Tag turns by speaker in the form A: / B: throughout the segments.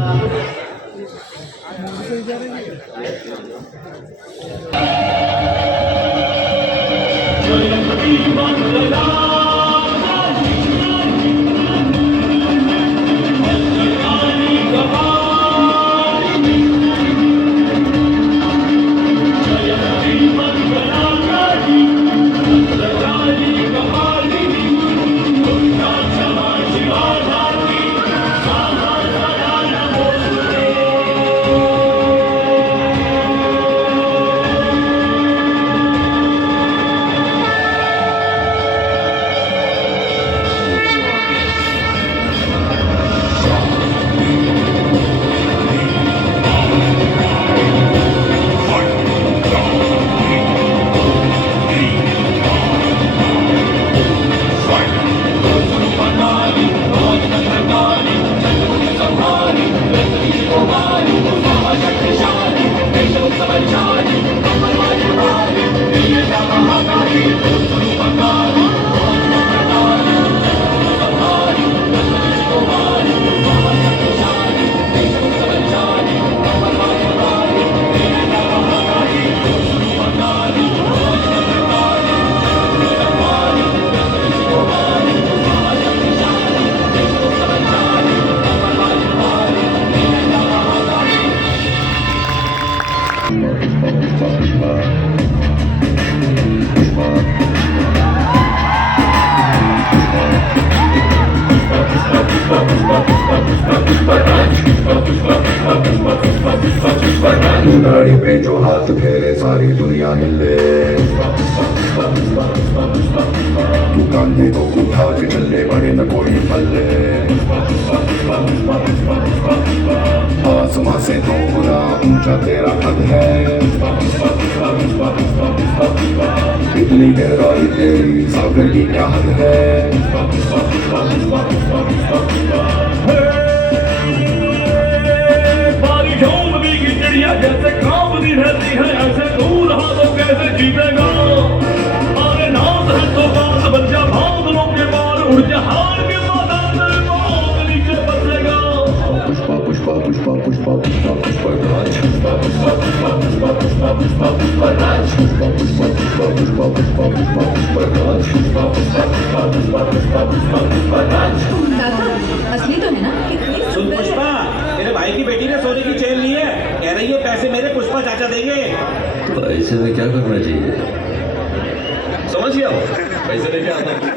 A: Thank you. पे जो हाथ फेरे, सारी दुनिया हिले तू कांधे को उठा के चले, बड़े न कोई पल्ले। आसमां से तो बुरा ऊँचा तेरा हद है। इतनी गहराई तेरी सागर की क्या हद है?
B: असली तो है ना सुन पुष्पा मेरे भाई की बेटी ने सोने की चेन ली है। कह रही है पैसे मेरे पुष्पा चाचा देंगे।
C: पैसे में क्या करना चाहिए?
B: समझ गया? पैसे में आता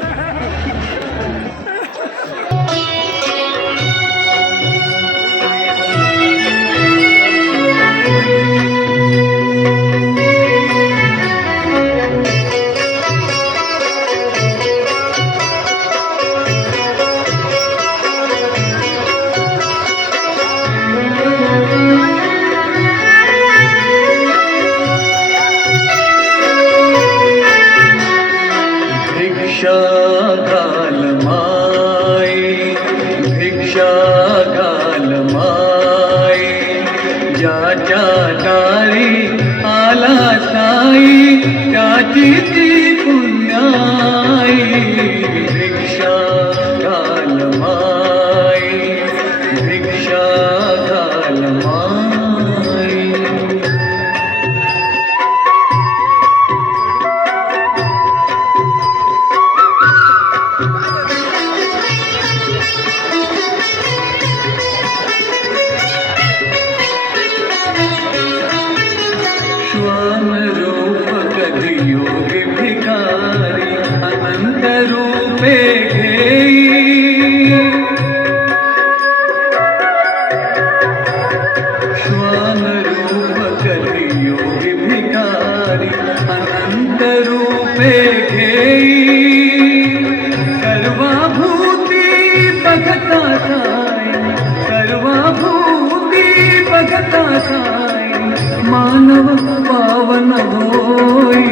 D: बघता साई मानव पावन होई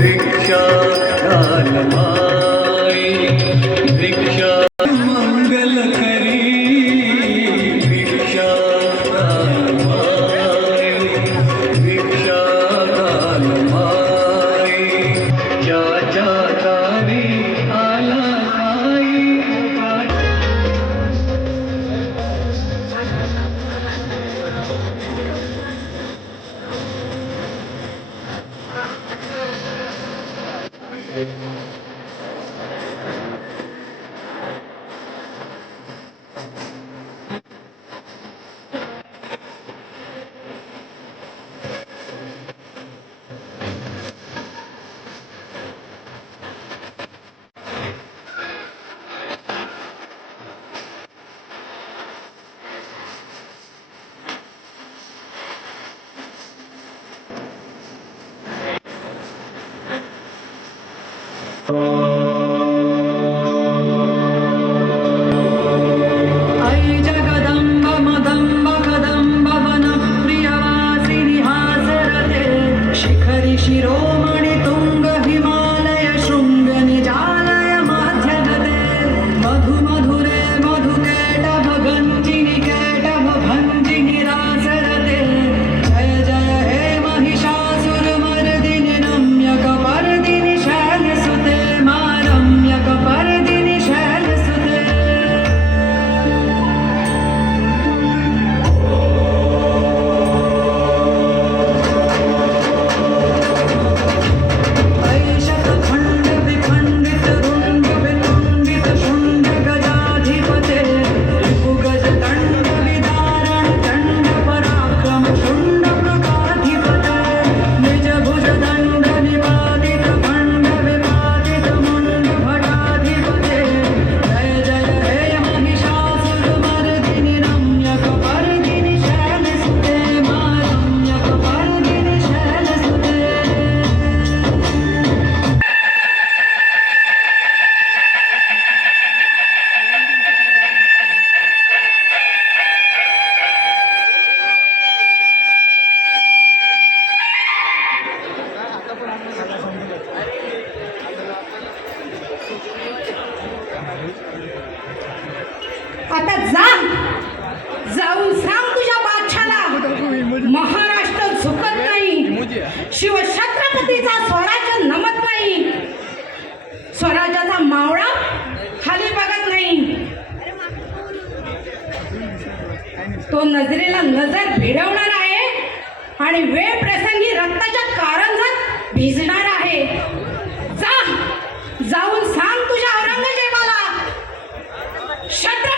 D: भिक्षा Amen.
E: शिवछत्रपतीचा स्वराज्य नमत नाही. स्वराज्याचा मावळा खाली बघत नाही. तो नजरेला नजर भिडवणार आहे आणि वेळ प्रसंगी रक्ताच्या कारंजात भिजणार आहे. जा जाऊन सांग तुझ्या औरंगजेबाला. शत्र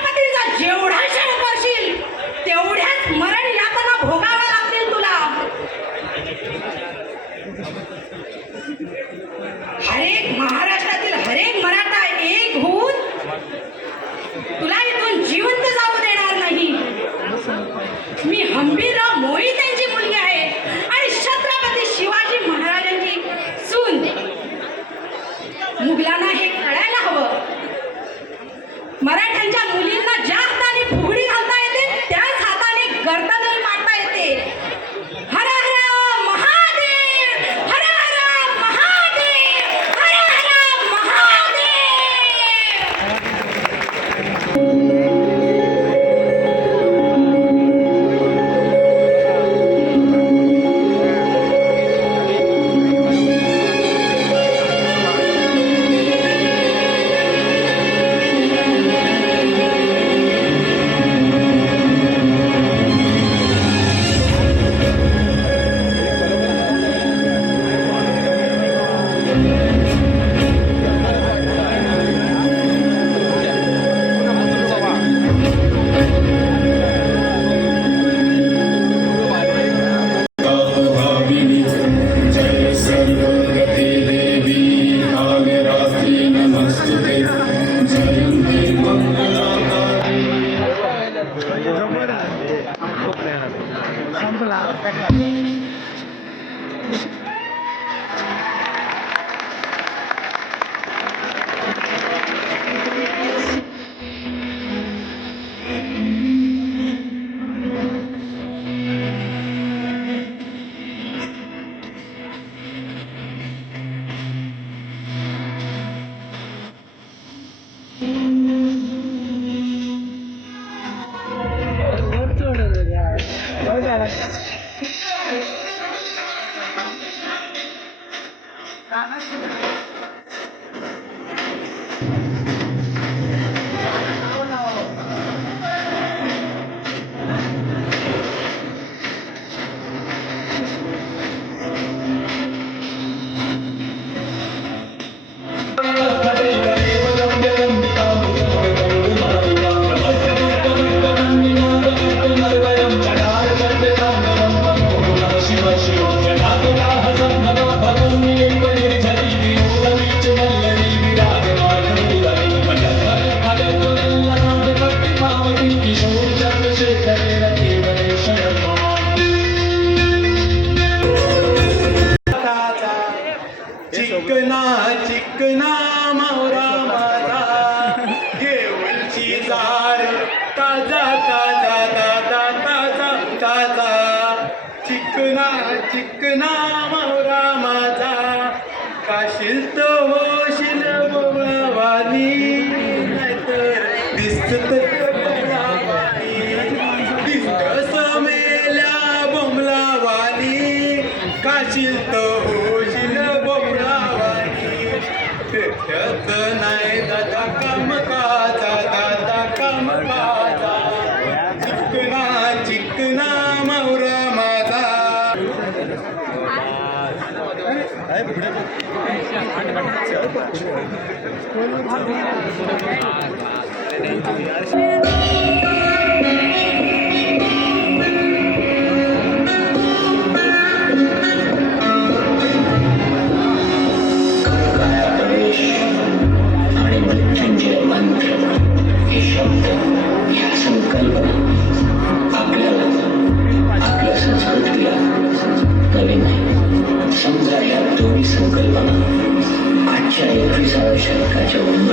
F: चिंत होशील बोबडावानी त्यात नाही दादा काम काचा दादा काम काचा चिकना चिकना मौरा माझा. 感谢我们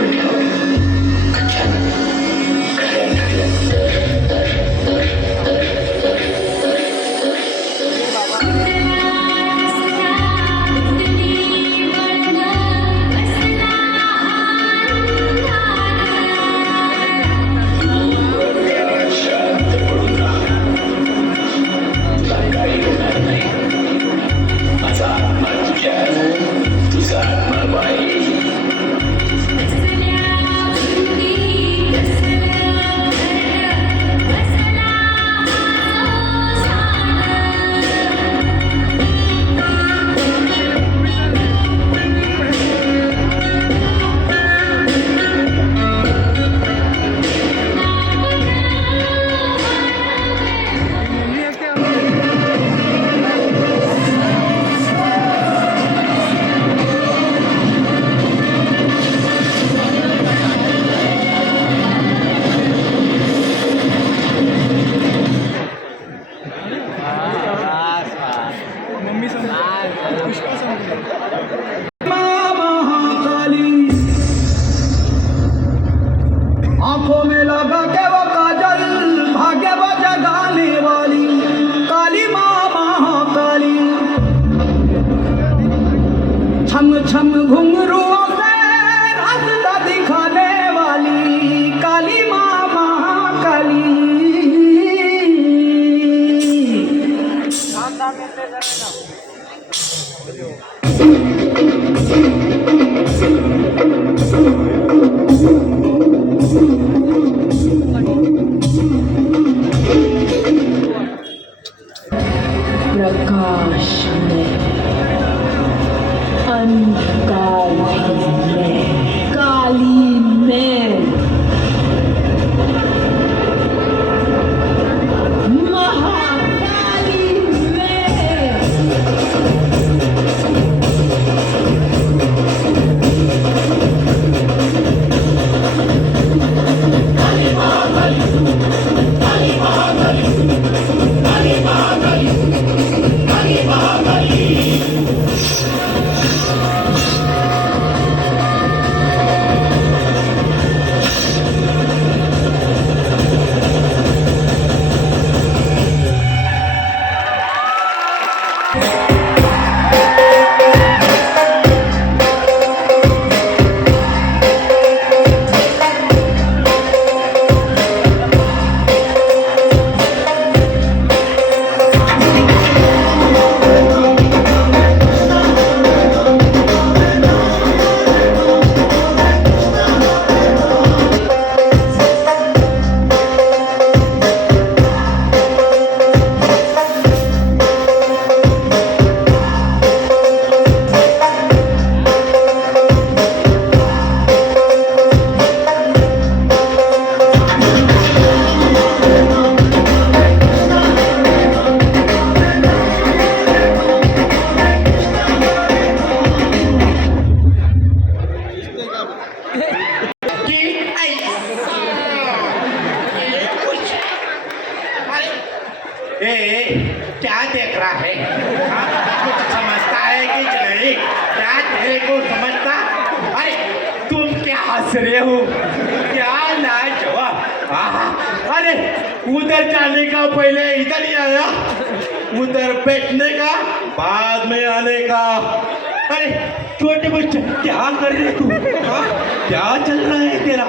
G: छोटे बच्चे। क्या कर रहे तू। हाँ? क्या चल रहा है तेरा?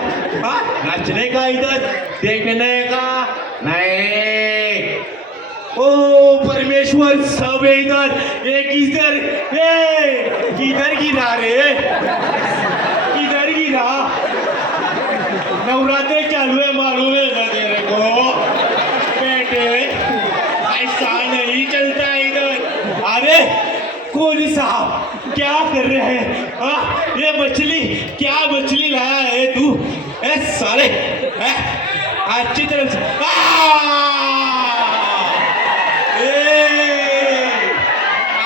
G: हाँ? नाचने का इधर, देखने का। नहीं। ओ, परमेश्वर, सब इधर, एक इधर। ए, किधर गिरा रे किधर गिरा नवरात्रे चालू है मालूम है ना तेरे को बेटे ऐसा नहीं चलता है इधर अरे कौन साहब क्या कर रहे हैं हाँ? ये मछली? क्या मछली लाया है तू? हैं? अच्छी तरह से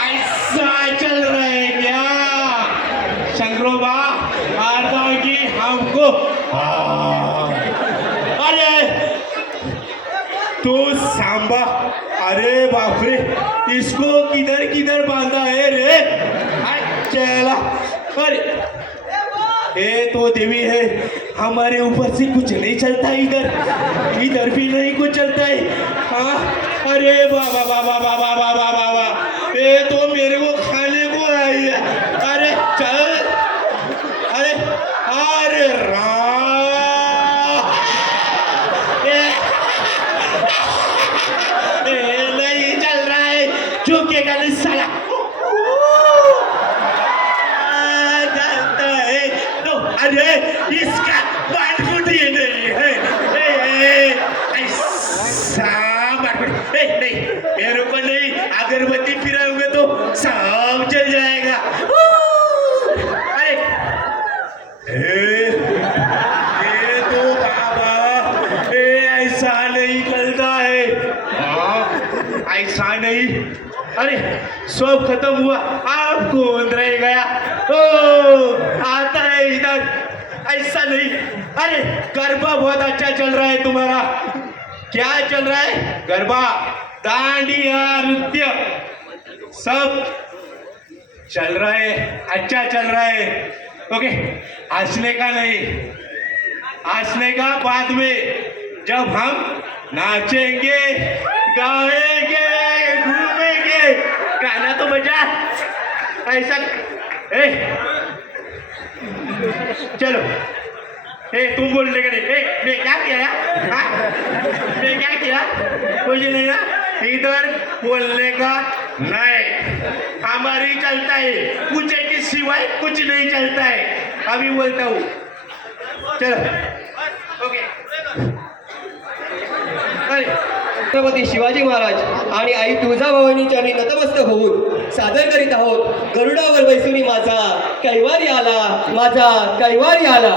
G: ऐसा चल रहा क्या? हमको। अरे तो सांबा, अरे बाप रे, इसको किधर किधर बांधा है रे चला अरे ये तो देवी है, हमारे ऊपर से कुछ नहीं चलता इधर। इधर भी नहीं कुछ चलता है। हाँ अरे वाह वाह वाह वाह वाह वाह वाह वाह वाह। ए तो मेरे को आई है अरे चल अरे अरे राम ये ए, नहीं चल रहा है झुकेगा नहीं साला आ, जानता है तो अरे इसका बाटफुट ये नहीं है ए, ए, ऐसा बाटफुट ए, नहीं मेरे को नहीं अगरबत्ती फिराओगे तो सब जल जाएगा ऊ, अरे ए, ये तो बाबा ए ऐसा नहीं चलता है हाँ ऐसा नहीं अरे सब खत्म हुआ। आप कौन रह गया। ओ, आता है इधर। ऐसा नहीं। अरे, गरबा बहुत अच्छा चल रहा है तुम्हारा। क्या चल रहा है? गरबा। दांडिया नृत्य। सब चल रहा है। अच्छा चल रहा है। ओके, हंसने का नहीं। हंसने का बाद में जब हम नाचेंगे, गाएँगे ऐसा ए! चलो। ए तुम बोल लेकर नहीं। ए मैं क्या किया हाँ? मैं क्या किया? कुछ नहीं ना। इधर बोलने का नहीं। हमारी चलता है। कुछ के सिवाय कुछ नहीं चलता है। अभी बोलता हूँ। चलो। ओके। अरे छत्रपती शिवाजी महाराज आणि आई तुळजाभवानी चरणी नतमस्त होऊन सादर करीत आहोत. गरुडावर बैसुनी माझा कैवारी आला माझा कैवारी आला.